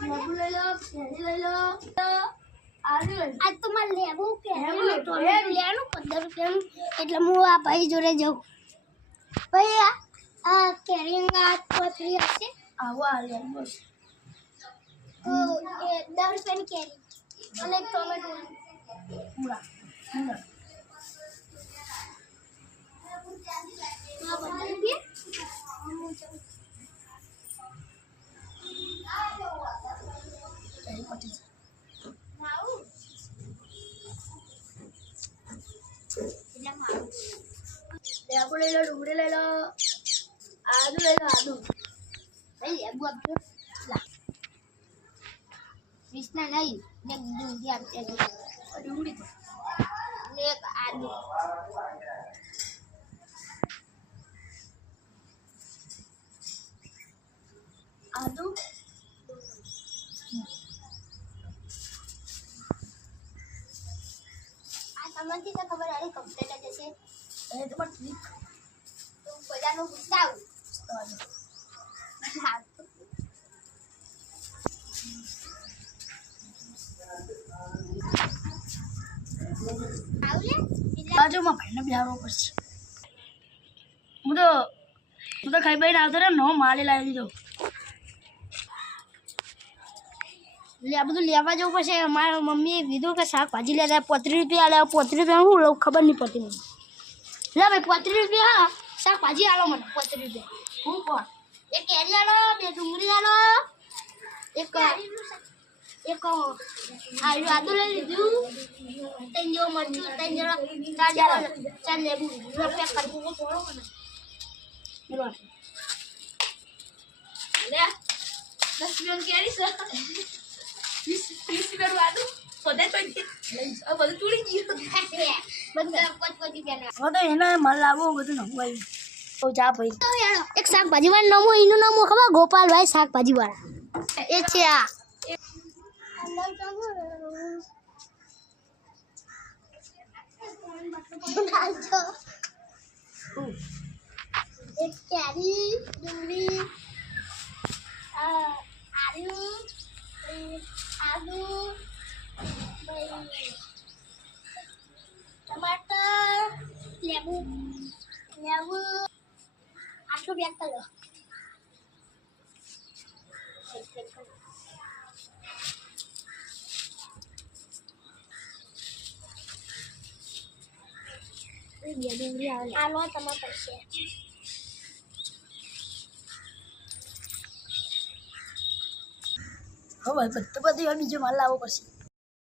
લેબુ લઈ લો, કેરી લઈ લો, આલુ લઈ લો. આજ તો મારે લેબુ કેરી લેવાનું 15 રૂપિયાનું એટલે હું આ ભાઈ જોડે જાઉં. ભાઈ આ કેરીના પથરી હશે આવો આ લેબુ તો એ 10 રૂપિયાની કેરી અને ટોમેટો પૂરા આ 15 રૂપિયા કેરી પટી લેબુ લઈ લો, ડુંગળી લઈ લો, આદુ લઈ લો, આદુ. ભાઈ લેબુ આપજો લા 20 ના નહીં ને ડુંગળી આપજો ડુંગળી ને એક આદુ આદુ આ તમને તો ખબર આની કમ્પ્લીટ જ હશે એ તો પણ ઠીક તો બધાનું ગુસ્સાવ બાજુમાં ભાઈને બિહારવો પડશે. હું તો ખાઈ ભાઈને આવતો રહ્યો નો માલે લાવી દીધો. આ બધું લેવા જવું પડશે. મારા મમ્મીએ કીધું કે શાકભાજી લેતા 35 રૂપિયા લે. 35 રૂપિયા હું લઉં ખબર નહીં પડતી મને. લે ભાઈ 35 રૂપિયા શાકભાજી આલો મને 35 રૂપિયા. હું કોણ એક કેરી આલો, 2 ડુંગળી આલો, એક આદુ લઈ લીધું, 3 જેવો મરચું, 3 જેવો 4 લેબુ પેક કરી દીધું. લે 10 રૂપિયાની કેરી છે, 20 રૂપિયાનું આદુ, બધા તો બધું તૂટી ગયું. બધા 5 રૂપિયા. હવે તો એને માલ લાવવો બધું નવું આવ્યું. તો જા ભાઈ એક શાકભાજી વાળા નામો એનું નામ ખબર ગોપાલભાઈ શાકભાજી વાળા એ છે આ એક કેરી ડુંગળી આદુ ટમાટર લેબુ આટલું બેગ કરો આલો તમારે પડશે. હવે બધું બીજો માલ લાવવો પડશે.